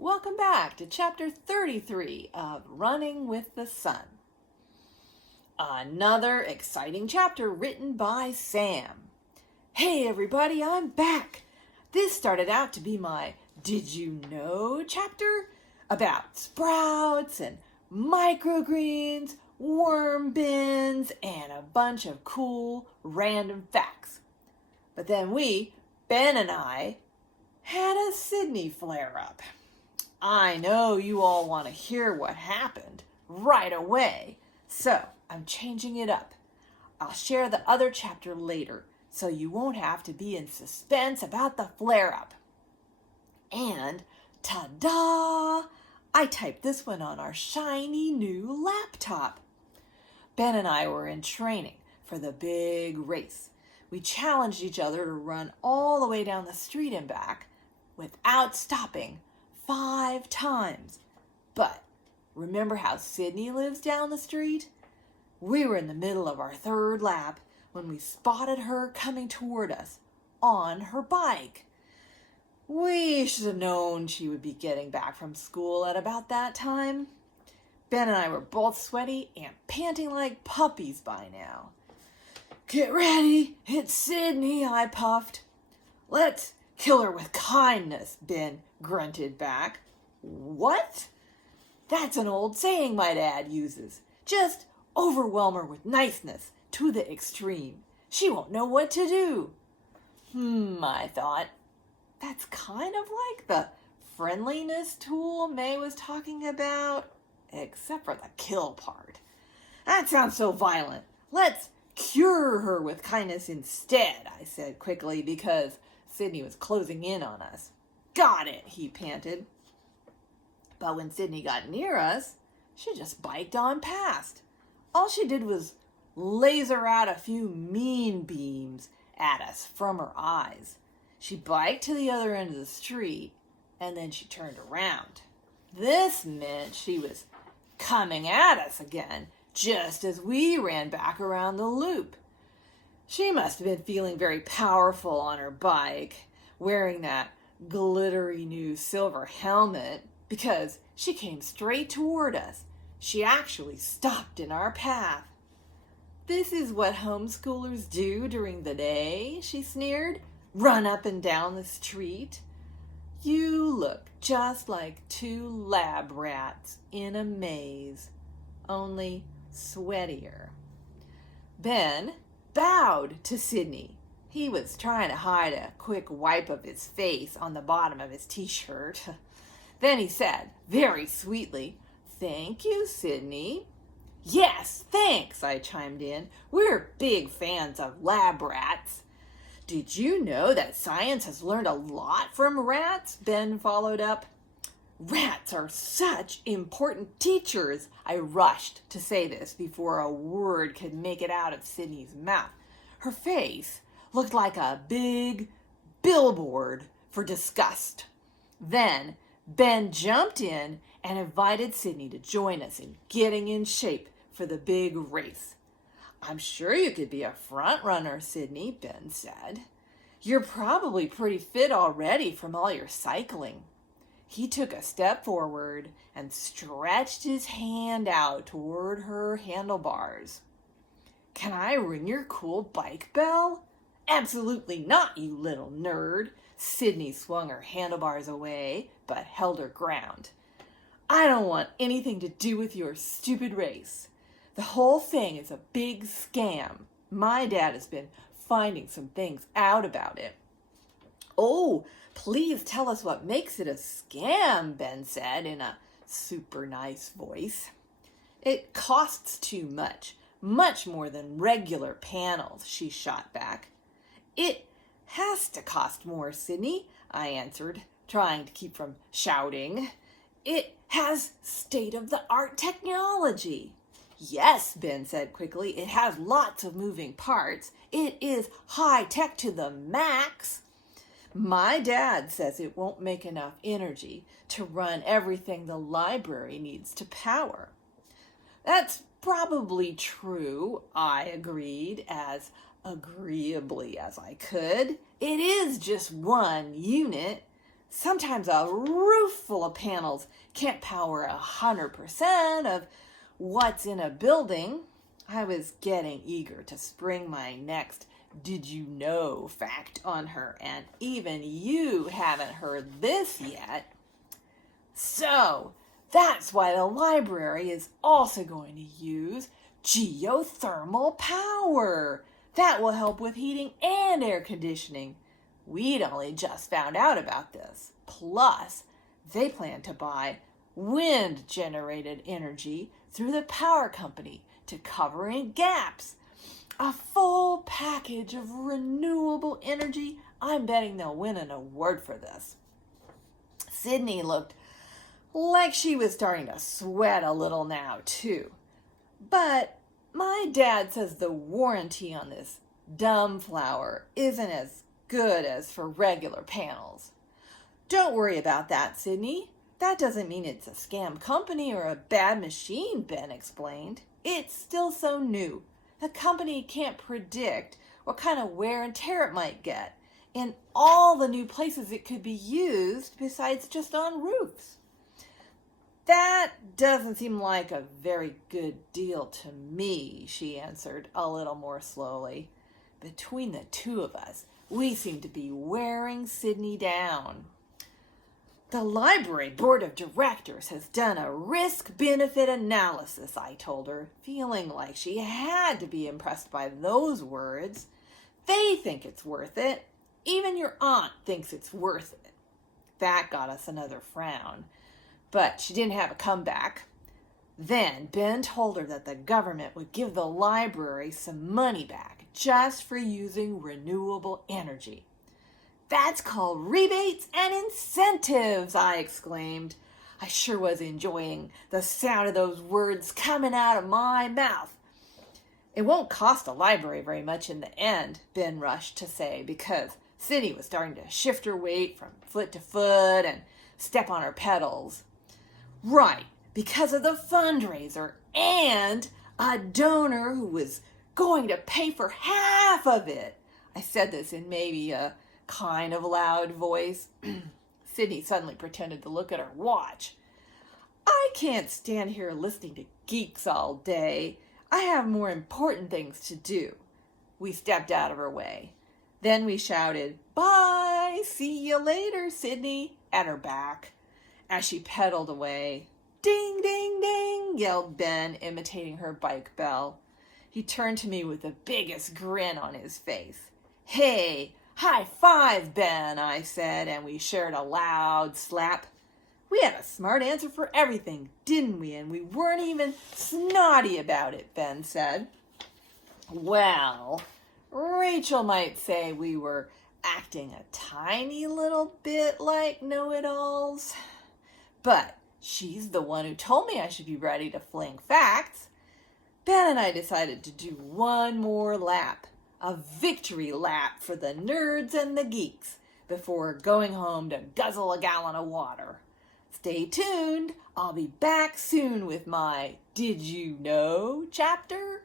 Welcome back to Chapter 33 of Running with the Sun. Another exciting chapter written by Sam. Hey everybody, I'm back! This started out to be my Did You Know chapter about sprouts and microgreens, worm bins, and a bunch of cool random facts. But then Ben and I, had a Sydney flare-up. I know you all want to hear what happened right away, so I'm changing it up. I'll share the other chapter later, so you won't have to be in suspense about the flare-up. And ta-da! I typed this one on our shiny new laptop. Ben and I were in training for the big race. We challenged each other to run all the way down the street and back without stopping 5 times. But remember how Sydney lives down the street? We were in the middle of our 3rd lap when we spotted her coming toward us on her bike. We should have known she would be getting back from school at about that time. Ben and I were both sweaty and panting like puppies by now. Get ready, it's Sydney, I puffed. Let's kill her with kindness, Ben grunted back. What? That's an old saying my dad uses. Just overwhelm her with niceness to the extreme. She won't know what to do. I thought. That's kind of like the friendliness tool May was talking about, except for the kill part. That sounds so violent. Let's cure her with kindness instead, I said quickly because Sydney was closing in on us. Got it, he panted. But when Sydney got near us, she just biked on past. All she did was laser out a few mean beams at us from her eyes. She biked to the other end of the street, and then she turned around. This meant she was coming at us again, just as we ran back around the loop. She must have been feeling very powerful on her bike, wearing that glittery new silver helmet, because she came straight toward us. She actually stopped in our path. This is what homeschoolers do during the day, she sneered. Run up and down the street. You look just like 2 lab rats in a maze, only sweatier. Ben bowed to Sydney. He was trying to hide a quick wipe of his face on the bottom of his t-shirt. Then he said, very sweetly, "Thank you, Sydney." "Yes, thanks," I chimed in. "We're big fans of lab rats." "Did you know that science has learned a lot from rats?" Ben followed up. "Rats are such important teachers." I rushed to say this before a word could make it out of Sydney's mouth. Her face looked like a big billboard for disgust. Then Ben jumped in and invited Sydney to join us in getting in shape for the big race. "I'm sure you could be a front runner, Sydney," Ben said. "You're probably pretty fit already from all your cycling." He took a step forward and stretched his hand out toward her handlebars. "Can I ring your cool bike bell?" "Absolutely not, you little nerd." Sydney swung her handlebars away, but held her ground. "I don't want anything to do with your stupid race. The whole thing is a big scam. My dad has been finding some things out about it." "Oh, please tell us what makes it a scam," Ben said in a super nice voice. "It costs too much more than regular panels," she shot back. "It has to cost more, Sydney," I answered, trying to keep from shouting. "It has state-of-the-art technology." "Yes," Ben said quickly, "it has lots of moving parts. It is high-tech to the max." "My dad says it won't make enough energy to run everything the library needs to power." "That's probably true," I agreed as agreeably as I could. "It is just one unit. Sometimes a roof full of panels can't power 100% of what's in a building. I was getting eager to spring my next did you know fact on her, and even you haven't heard this yet. So, that's why the library is also going to use geothermal power. That will help with heating and air conditioning. We'd only just found out about this. Plus, they plan to buy wind-generated energy through the power company to cover in gaps. A full package of renewable energy. I'm betting they'll win an award for this. Sydney looked like she was starting to sweat a little now, too. But my dad says the warranty on this dumb flower isn't as good as for regular panels. Don't worry about that, Sydney. That doesn't mean it's a scam company or a bad machine, Ben explained. It's still so new. The company can't predict what kind of wear and tear it might get in all the new places it could be used besides just on roofs. That doesn't seem like a very good deal to me, she answered a little more slowly. Between the two of us, we seem to be wearing Sydney down. The library board of directors has done a risk-benefit analysis, I told her, feeling like she had to be impressed by those words. They think it's worth it. Even your aunt thinks it's worth it. That got us another frown, but she didn't have a comeback. Then Ben told her that the government would give the library some money back just for using renewable energy. That's called rebates and incentives, I exclaimed. I sure was enjoying the sound of those words coming out of my mouth. It won't cost the library very much in the end, Ben rushed to say, because Sydney was starting to shift her weight from foot to foot and step on her pedals. Right, because of the fundraiser and a donor who was going to pay for half of it. I said this in maybe a kind of loud voice. Sydney suddenly pretended to look at her watch. I can't stand here listening to geeks all day. I have more important things to do. We stepped out of her way. Then we shouted, "Bye! See you later, Sydney," at her back. As she pedaled away, "Ding, ding, ding," yelled Ben, imitating her bike bell. He turned to me with the biggest grin on his face. "Hey, high five, Ben," I said, and we shared a loud slap. We had a smart answer for everything, didn't we? And we weren't even snotty about it, Ben said. Well, Rachel might say we were acting a tiny little bit like know-it-alls, but she's the one who told me I should be ready to fling facts. Ben and I decided to do one more lap, a victory lap for the nerds and the geeks, before going home to guzzle a gallon of water. Stay tuned. I'll be back soon with my Did You Know chapter.